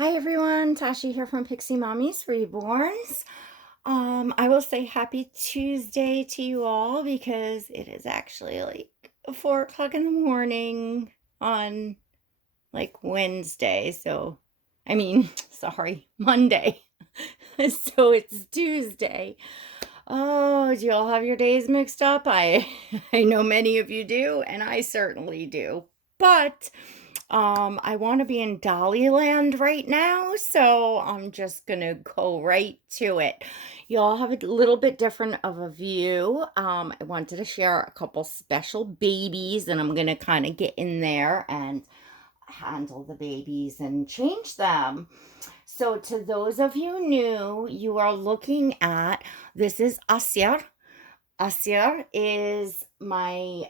Hi everyone, Tashi here from Pixie Mommy's Reborns. I will say happy Tuesday to you all because it is actually like 4 o'clock in the morning on like Wednesday. Sorry, Monday. So it's Tuesday. Oh, do you all have your days mixed up? I know many of you do, and I certainly do. But I want to be in Dollyland right now, so I'm just gonna go right to it. Y'all have a little bit different of a view. I wanted to share a couple special babies, and I'm gonna kind of get in there and handle the babies and change them. So, to those of you new, you are looking at this is Aasir. Aasir is my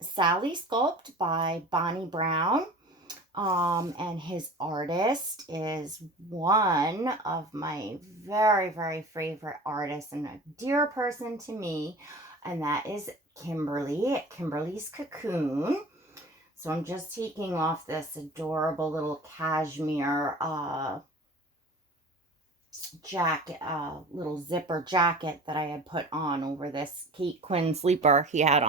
Sally sculpt by Bonnie Brown. And his artist is one of my very, very favorite artists and a dear person to me, and that is Kymberlee at Kymberlee's Cocoon. So I'm just taking off this adorable little cashmere jacket, little zipper jacket that I had put on over this Kate Quinn sleeper he has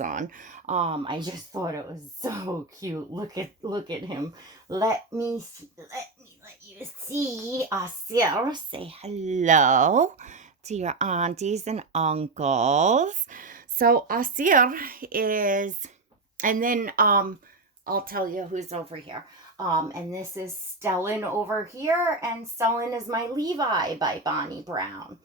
on. I just thought it was so cute. Look at him. Let you see Aasir. Say hello to your aunties and uncles. So Aasir is, and then I'll tell you who's over here. And this is Stellan over here, and Stellan is my Levi by Bonnie Brown.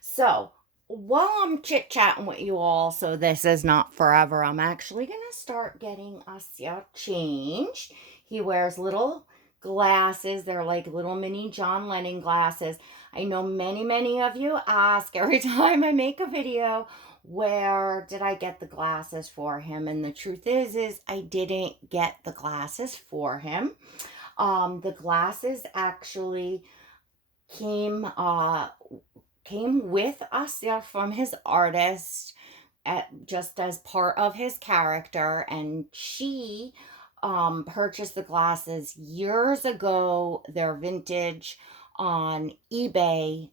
So while I'm chit-chatting with you all, so this is not forever, I'm actually going to start getting Aasir changed. He wears little glasses. They're like little mini John Lennon glasses. I know many of you ask every time I make a video, where did I get the glasses for him? And the truth is I didn't get the glasses for him. The glasses actually came with Aasir from his artist just as part of his character, and she purchased the glasses years ago. They're vintage on eBay.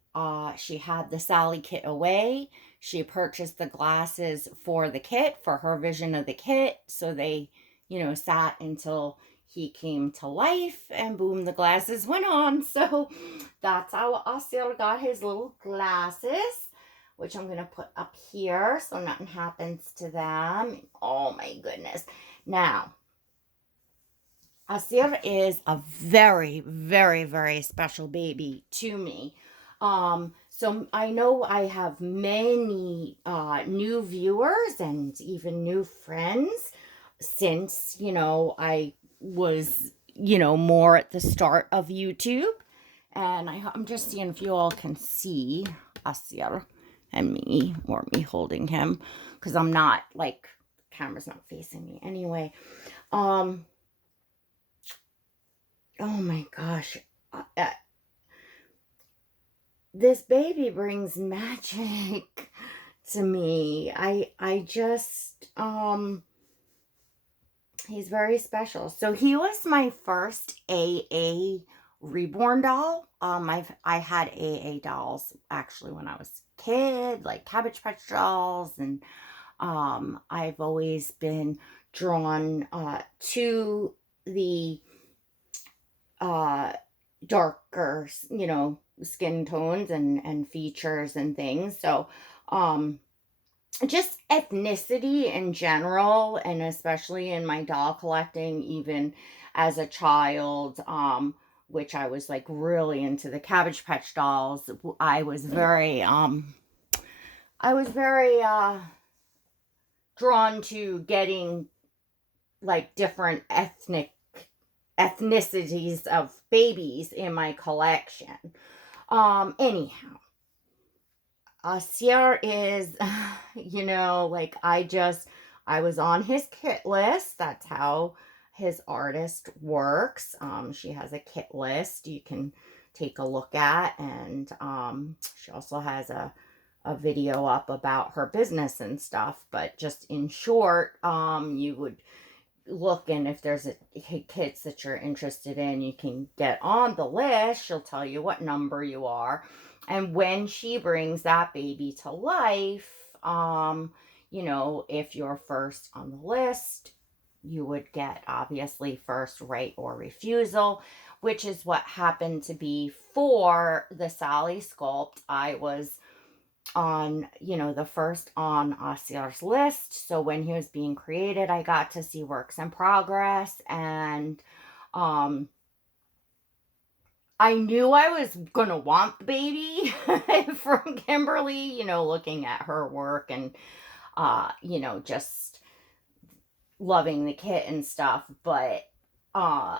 She had the Sally kit away. She purchased the glasses for the kit, for her vision of the kit. So they, sat until he came to life, and boom, the glasses went on. So that's how Aasir got his little glasses, which I'm going to put up here so nothing happens to them. Oh my goodness. Now, Aasir is a very special baby to me. So I know I have many new viewers and even new friends since, I was, more at the start of YouTube. And I'm just seeing if you all can see Aasir and me, or me holding him, because I'm not, like, the camera's not facing me anyway. Oh my gosh. This baby brings magic to me. I just, he's very special. So he was my first AA reborn doll. I had AA dolls actually when I was a kid, like Cabbage Patch dolls, and I've always been drawn to the darker, skin tones and features and things. So just ethnicity in general, and especially in my doll collecting, even as a child, which I was like really into the Cabbage Patch dolls. I was very drawn to getting like different ethnicities of babies in my collection. Anyhow, Aasir is, like I was on his kit list. That's how his artist works. She has a kit list you can take a look at, and she also has a video up about her business and stuff. But just in short, you would looking if there's kits that you're interested in, you can get on the list. She'll tell you what number you are. And when she brings that baby to life, if you're first on the list, you would get obviously first right or refusal, which is what happened to be for the Sally sculpt. I was on, the first on Aasir's list. So when he was being created, I got to see works in progress, and I knew I was gonna want the baby from Kymberlee, looking at her work and just loving the kit and stuff. But I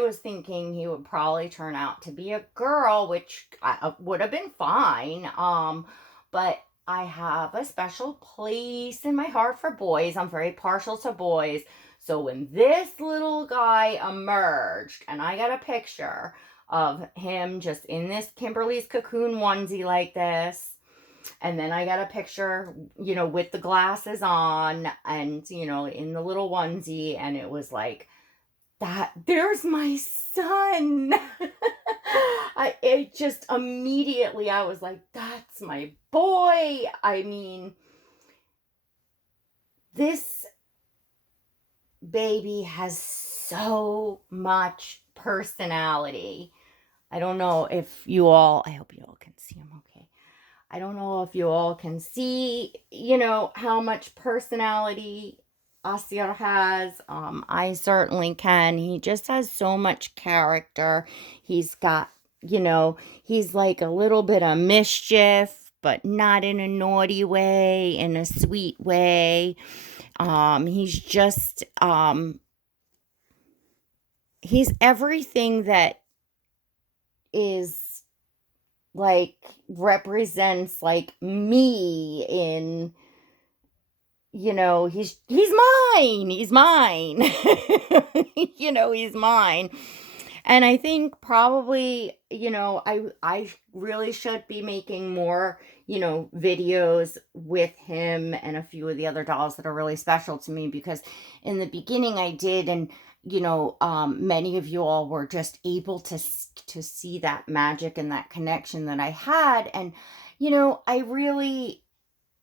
was thinking he would probably turn out to be a girl, which would have been fine. But I have a special place in my heart for boys. I'm very partial to boys. So when this little guy emerged, and I got a picture of him just in this Kymberlee's Cocoon onesie like this, and then I got a picture, with the glasses on and, in the little onesie. And it was like, there's my son. It just immediately, I was like, that's my boy. I mean, this baby has so much personality. I don't know if I hope you all can see him okay. I don't know if you all can see, how much personality Aasir has. I certainly can. He just has so much character. He's got, he's like a little bit of mischief, but not in a naughty way, in a sweet way. He's just, he's everything that is like represents like me in, he's mine. He's mine. He's mine. And I think probably, I really should be making more, videos with him and a few of the other dolls that are really special to me, because in the beginning I did, and many of you all were just able to see that magic and that connection that I had. And, I really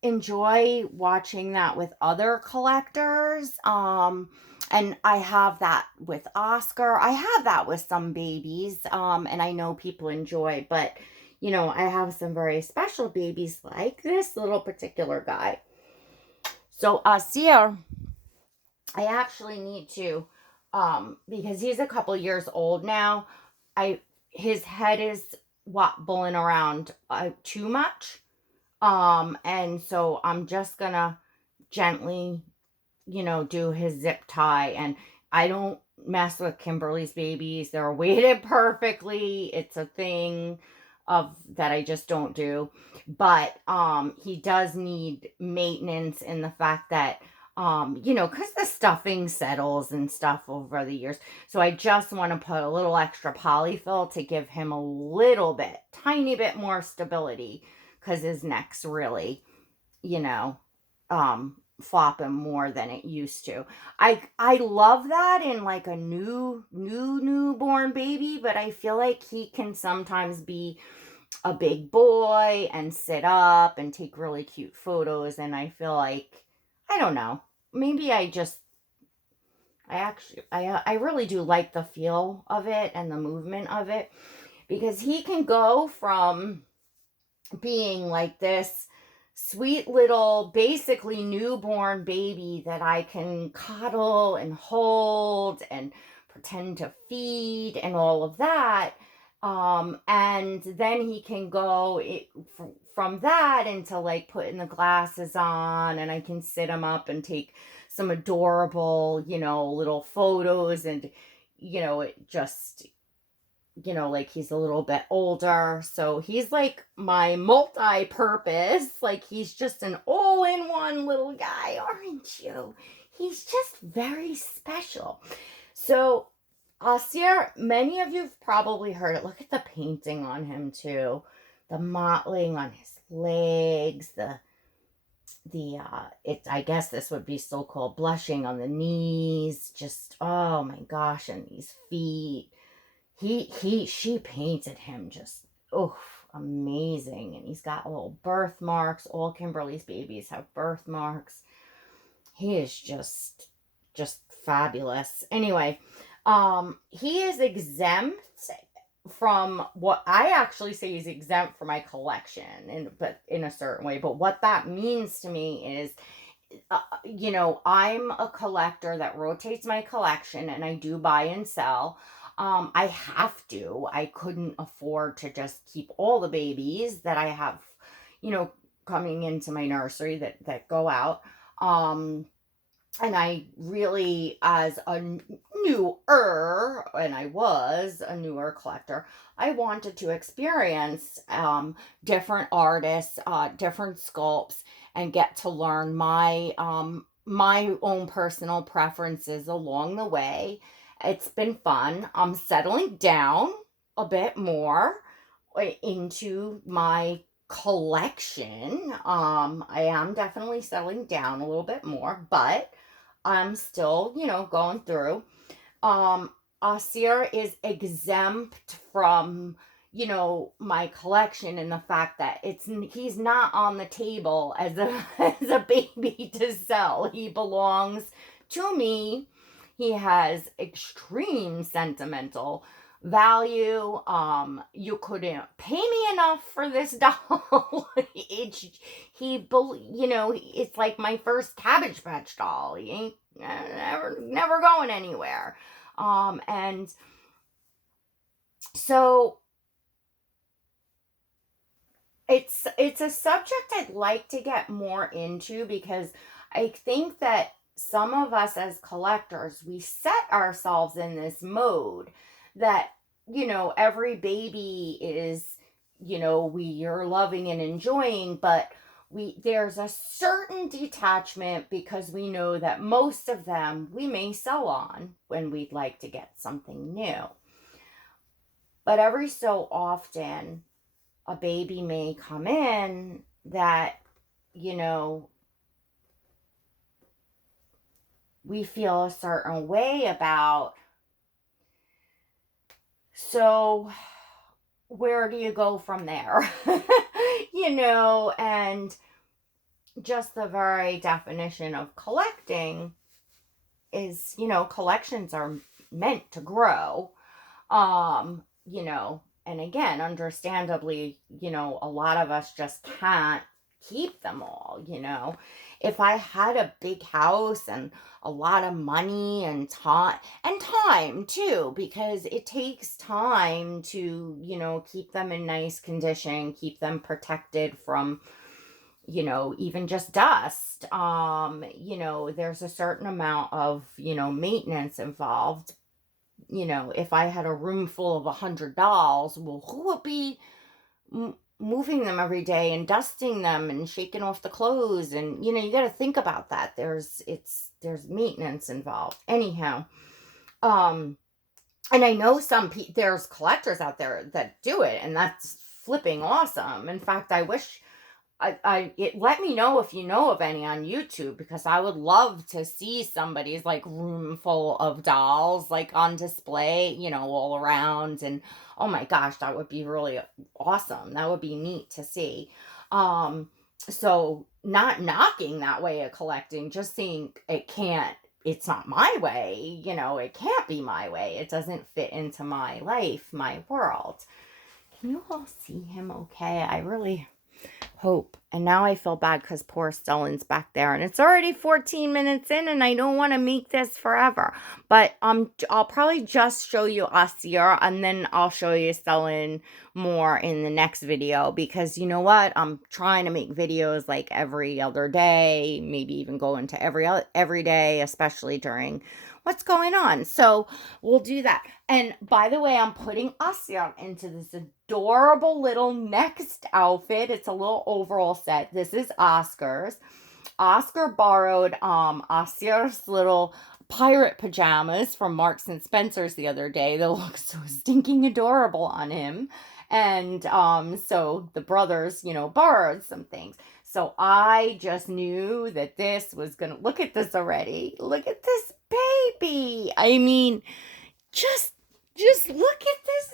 enjoy watching that with other collectors. And I have that with Oscar. I have that with some babies. And I know people enjoy, but I have some very special babies like this little particular guy. So Aasir, I actually need to, because he's a couple years old now. His head is wobbling around too much. And so I'm just gonna gently, do his zip tie. And I don't mess with Kymberlee's babies. They're weighted perfectly. It's a thing of that I just don't do. But he does need maintenance in the fact that because the stuffing settles and stuff over the years. So I just want to put a little extra polyfill to give him a little bit, tiny bit more stability, because his neck's really, flopping more than it used to. I love that in like a newborn baby, but I feel like he can sometimes be a big boy and sit up and take really cute photos. And I feel like, I don't know, maybe I really do like the feel of it and the movement of it, because he can go from being like this sweet little, basically newborn baby that I can cuddle and hold and pretend to feed and all of that. And then he can go from that into like putting the glasses on, and I can sit him up and take some adorable, little photos. And, it just, like he's a little bit older. So he's like my multi-purpose. Like he's just an all-in-one little guy, aren't you? He's just very special. So Aasir, many of you've probably heard it. Look at the painting on him too. The mottling on his legs, I guess this would be still called blushing on the knees, just, oh my gosh, and these feet. She painted him just, oh, amazing. And he's got little birthmarks. All Kymberlee's babies have birthmarks. He is just fabulous. Anyway, he is exempt from what I actually say he's exempt from my collection, but in a certain way. But what that means to me is, I'm a collector that rotates my collection, and I do buy and sell. I have to. I couldn't afford to just keep all the babies that I have, coming into my nursery that go out. And I really, as a newer, and I was a newer collector, I wanted to experience different artists, different sculpts, and get to learn my own personal preferences along the way. It's been fun. I'm settling down a bit more into my collection. I am definitely settling down a little bit more, but I'm still, going through. Aasir is exempt from, my collection, and the fact that he's not on the table as a as a baby to sell. He belongs to me. He has extreme sentimental value. You couldn't pay me enough for this doll. It's like my first Cabbage Patch doll. He ain't never going anywhere. And so it's a subject I'd like to get more into, because I think that some of us as collectors, we set ourselves in this mode that, every baby is, you're loving and enjoying, but there's a certain detachment, because we know that most of them we may sell on when we'd like to get something new. But every so often, a baby may come in that, we feel a certain way about. So where do you go from there? And just the very definition of collecting is, collections are meant to grow. And again, understandably, a lot of us just can't keep them all. If I had a big house and a lot of money and time too, because it takes time to, keep them in nice condition, keep them protected from, even just dust. There's a certain amount of, maintenance involved. If I had a room full of 100 dolls, well, who would be moving them every day and dusting them and shaking off the clothes? And, you got to think about that. There's maintenance involved. Anyhow, and I know there's collectors out there that do it, and that's flipping awesome. In fact, I wish let me know if you know of any on YouTube, because I would love to see somebody's room full of dolls on display, all around. And oh my gosh, that would be really awesome. That would be neat to see. So not knocking that way of collecting, just saying it's not my way, it can't be my way. It doesn't fit into my life, my world. Can you all see him okay? I really hope. And now I feel bad because poor Stellan's back there, and it's already 14 minutes in, and I don't want to make this forever. But I'll probably just show you Aasir, and then I'll show you Stellan more in the next video, because you know what? I'm trying to make videos every other day, maybe even go into every day, especially during what's going on. So we'll do that. And by the way, I'm putting Aasir into this adorable little next outfit. It's a little overall set. This is Oscar's. Oscar borrowed Aasir's little pirate pajamas from Marks and Spencer's the other day. They look so stinking adorable on him. And so the brothers, borrowed some things. So I just knew that this was gonna, look at this already. Look at this baby. I mean, just look at this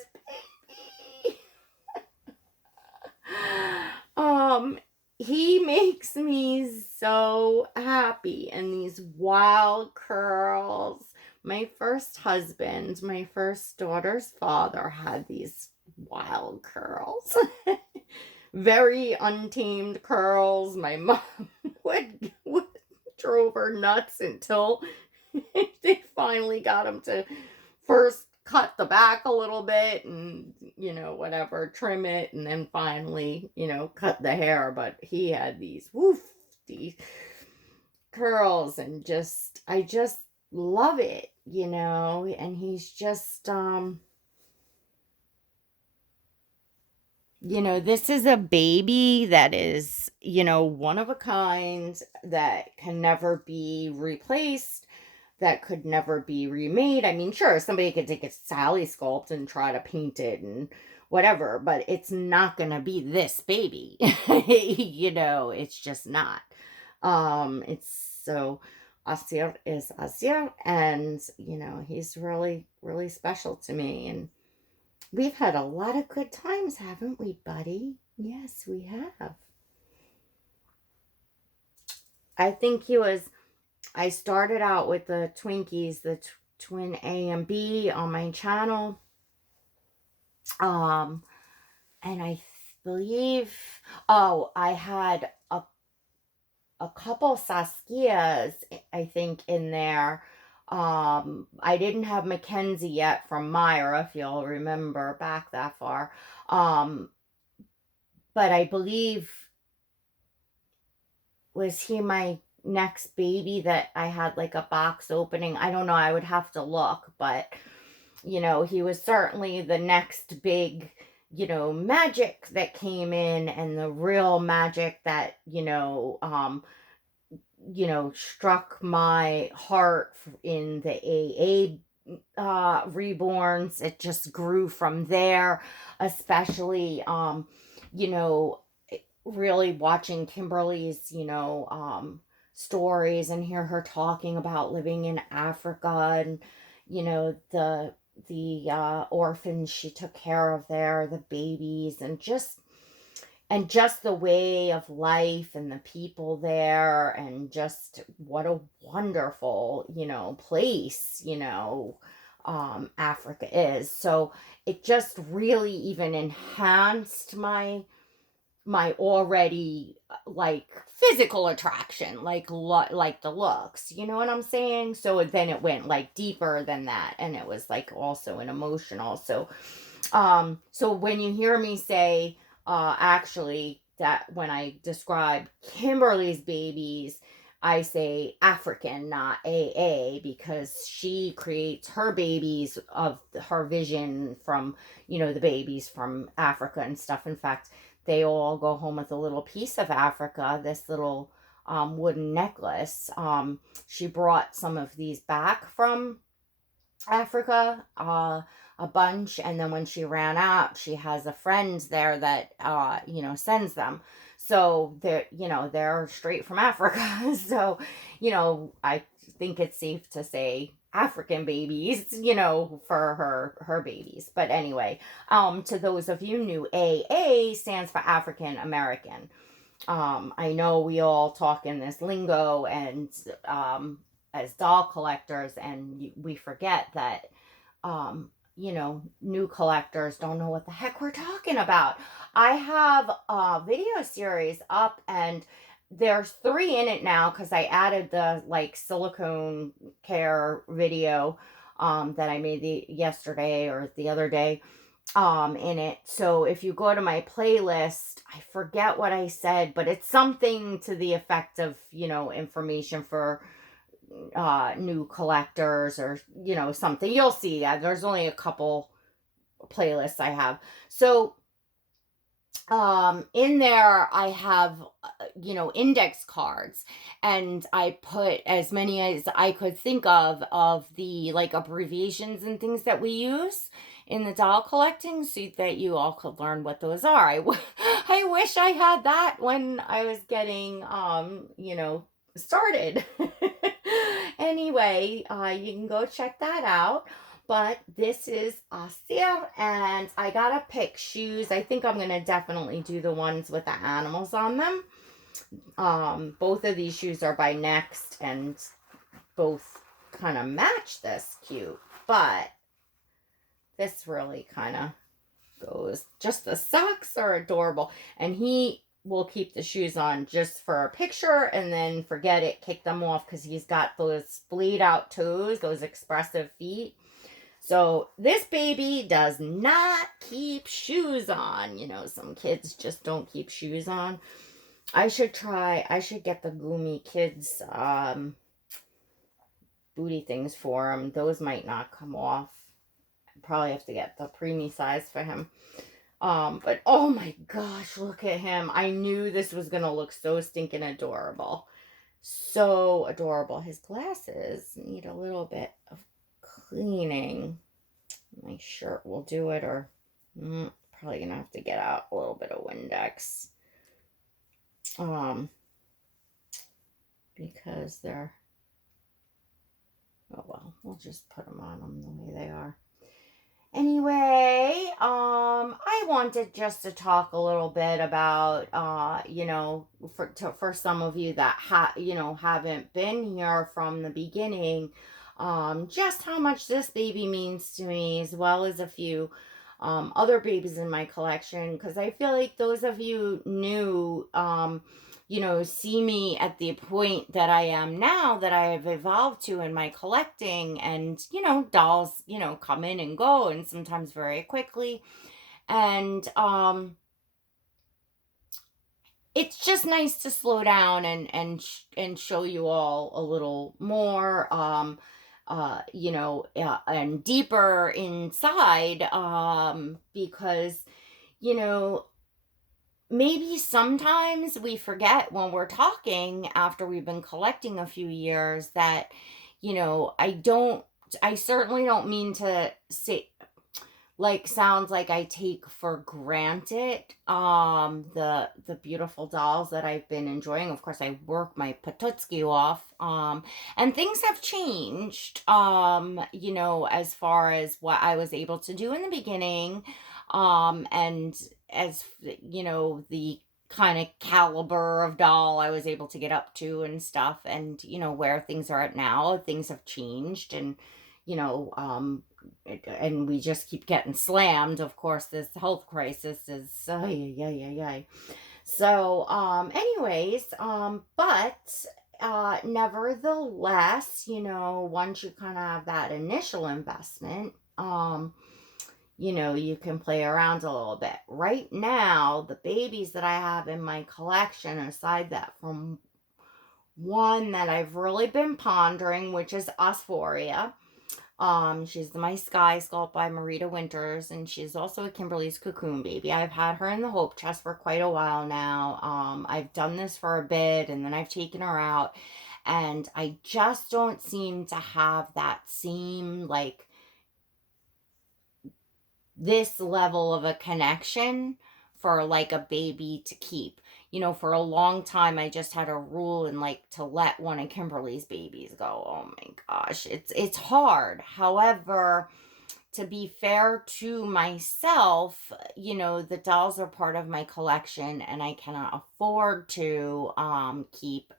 baby. Um, he makes me so happy, and these wild curls. My first husband, my first daughter's father, had these wild curls. Very untamed curls. My mom would drove her nuts until they finally got him to first cut the back a little bit and, whatever, trim it, and then finally, cut the hair. But he had these curls, and I just love it, and he's just, this is a baby that is, one of a kind, that can never be replaced, that could never be remade. I mean, sure, somebody could take a Sally sculpt and try to paint it and whatever, but it's not gonna be this baby. It's just not. It's so Aasir is Aasir, and he's really, really special to me, and we've had a lot of good times, haven't we, buddy? Yes, we have. I think I started out with the Twinkies, the twin A and B on my channel. And I believe, I had a couple Saskias, I think, in there. I didn't have Mackenzie yet from Myra, if you'll remember back that far. But I believe, was he my next baby that I had like a box opening? I don't know. I would have to look, but he was certainly the next big, magic that came in, and the real magic that, struck my heart in the AA reborns. It just grew from there, especially, really watching Kymberlee's, stories, and hear her talking about living in Africa, and, the orphans she took care of there, the babies, and just the way of life, and the people there, and just what a wonderful, place, Africa is. So it just really even enhanced my already, like, physical attraction, like the looks, you know what I'm saying? So then it went like deeper than that, and it was like also an emotional. So when you hear me say, actually, that when I describe Kymberlee's babies, I say African, not AA, because she creates her babies of her vision from, the babies from Africa and stuff. In fact, they all go home with a little piece of Africa, this little wooden necklace. She brought some of these back from Africa, a bunch, and then when she ran out, she has a friend there that sends them. So they're straight from Africa. So I think it's safe to say African babies, for her babies. But anyway, to those of you new, AA stands for African American. I know we all talk in this lingo, and as doll collectors, and we forget that new collectors don't know what the heck we're talking about. I have a video series up, and there's 3 in it now, because I added the like silicone care video that I made yesterday or the other day in it. So if you go to my playlist, I forget what I said, but it's something to the effect of, information for new collectors, or something. You'll see. There's only a couple playlists I have. So in there I have index cards, and I put as many as I could think of the like abbreviations and things that we use in the doll collecting so that you all could learn what those are. I wish I had that when I was getting, started. Anyway, you can go check that out. But this is Aasir, and I gotta pick shoes. I think I'm gonna definitely do the ones with the animals on them. Both of these shoes are by Next, and both kind of match this cute, but this really kind of goes. Just the socks are adorable, and he will keep the shoes on just for a picture and then forget it, kick them off, because he's got those splayed out toes, those expressive feet. So this baby does not keep shoes on. Some kids just don't keep shoes on. I should get the Gumi Kids booty things for him. Those might not come off. Probably have to get the preemie size for him. But oh my gosh, look at him. I knew this was gonna look so stinking adorable. So adorable. His glasses need a little bit of cleaning. My shirt will do it, or probably gonna have to get out a little bit of Windex. Because they're, oh well, we'll just put them on them the way they are. Anyway, I wanted just to talk a little bit about, for some of you that haven't been here from the beginning, just how much this baby means to me, as well as a few other babies in my collection, because I feel like those of you new, see me at the point that I am now, that I have evolved to in my collecting, and, dolls, come in and go, and sometimes very quickly. And, it's just nice to slow down and show you all a little more, and deeper inside, because, maybe sometimes we forget when we're talking after we've been collecting a few years that, I certainly don't mean to say, sounds like I take for granted the beautiful dolls that I've been enjoying. Of course, I work my Patutsky off, and things have changed, as far as what I was able to do in the beginning, and as the kind of caliber of doll I was able to get up to and stuff, and where things are at now. Things have changed, and and we just keep getting slammed. Of course, this health crisis is so anyways, but nevertheless, once you kind of have that initial investment, you can play around a little bit. Right now, the babies that I have in my collection, aside that from one that I've really been pondering, which is Asphoria. She's my Sky Sculpt by Marita Winters, and she's also a Kymberlee's Cocoon baby. I've had her in the Hope Chest for quite a while now. I've done this for a bit, and then I've taken her out, and I just don't seem to have that same, this level of a connection for a baby to keep. For a long time I just had a rule and to let one of Kymberlee's babies go. Oh my gosh, it's hard. However, to be fair to myself, the dolls are part of my collection, and I cannot afford to keep,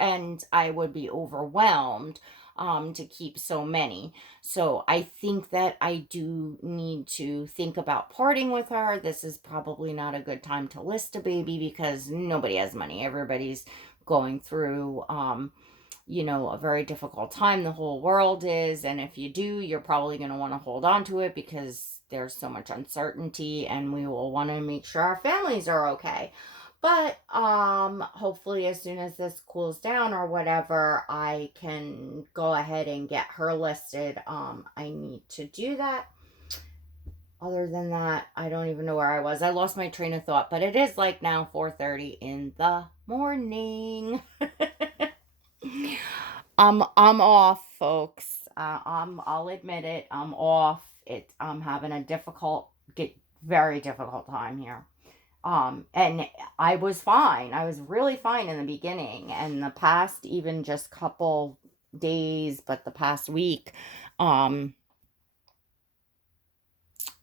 and I would be overwhelmed to keep so many. So I think that I do need to think about parting with her. This is probably not a good time to list a baby, because nobody has money. Everybody's going through, a very difficult time. The whole world is. And if you do, you're probably going to want to hold on to it, because there's so much uncertainty, and we will want to make sure our families are okay. But hopefully as soon as this cools down or whatever, I can go ahead and get her listed. I need to do that. Other than that, I don't even know where I was. I lost my train of thought, but it is now 4:30 in the morning. I'm off, folks. I'll admit it. I'm off. I'm having a very difficult time here. And I was fine. I was really fine in the beginning, and the past even just couple days, but the past week, um,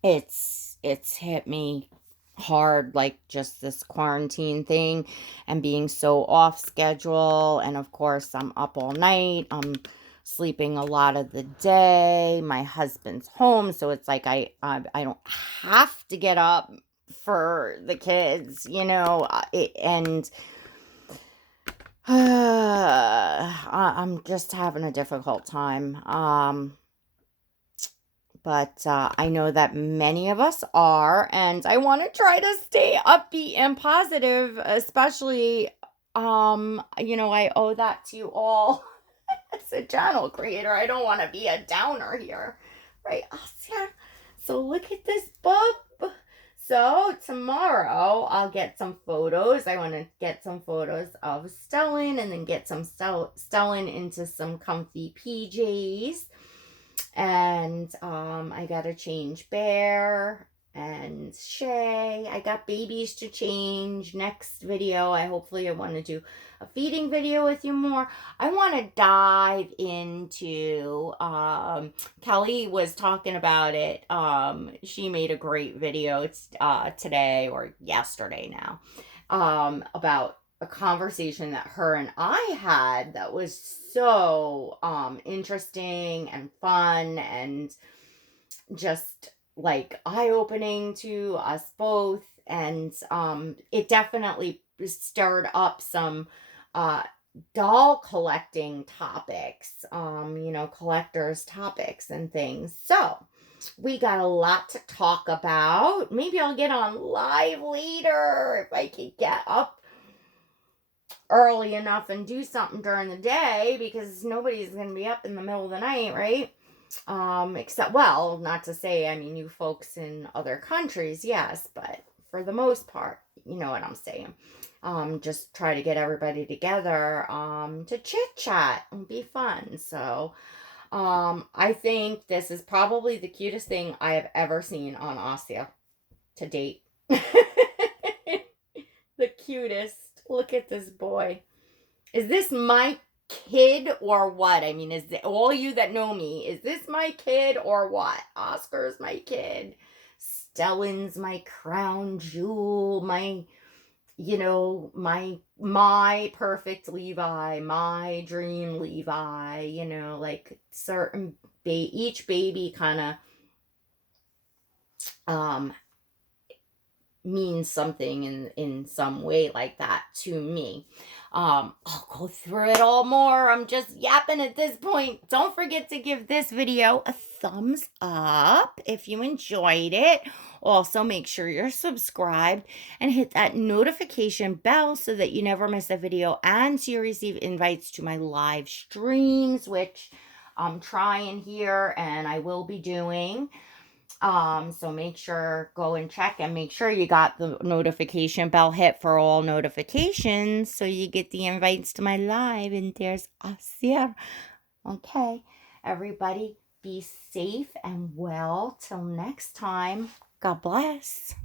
it's hit me hard, like just this quarantine thing and being so off schedule. And of course, I'm up all night. I'm sleeping a lot of the day. My husband's home, so it's like I don't have to get up for the kids, and I'm just having a difficult time. But I know that many of us are, and I want to try to stay upbeat and positive, especially, I owe that to you all as a channel creator. I don't want to be a downer here, right? Aasir? So look at this bub. So tomorrow I'll get some photos. I want to get some photos of Stellan and then get some Stellan into some comfy PJs. And I gotta change Bear and Shay. I got babies to change. Next video, I want to do a feeding video with you more. I want to dive into, Kelly was talking about it. She made a great video today or yesterday now, about a conversation that her and I had that was so interesting and fun and just like eye-opening to us both. And it definitely stirred up some doll collecting topics, collectors topics and things. So we got a lot to talk about. Maybe I'll get on live later if I can get up early enough and do something during the day, because nobody's going to be up in the middle of the night, right? Except, well, not to say, I mean, you folks in other countries, yes, but for the most part, you know what I'm saying. Just try to get everybody together, to chit chat and be fun. So, I think this is probably the cutest thing I have ever seen on Aasir to date. The cutest. Look at this boy. Is this my kid or what? I mean, is it, all you that know me, is this my kid or what? Oscar's my kid. Stellan's my crown jewel, my perfect Levi, my dream Levi, like certain each baby kind of means something in some way like that to me. I'll go through it all more. I'm just yapping at this point. Don't forget to give this video a thumbs up if you enjoyed it. Also, make sure you're subscribed and hit that notification bell so that you never miss a video, and so you receive invites to my live streams, which I'm trying here and I will be doing. So make sure, go and check, and make sure you got the notification bell hit for all notifications so you get the invites to my live. And there's Aasir. Okay, everybody be safe and well till next time. God bless.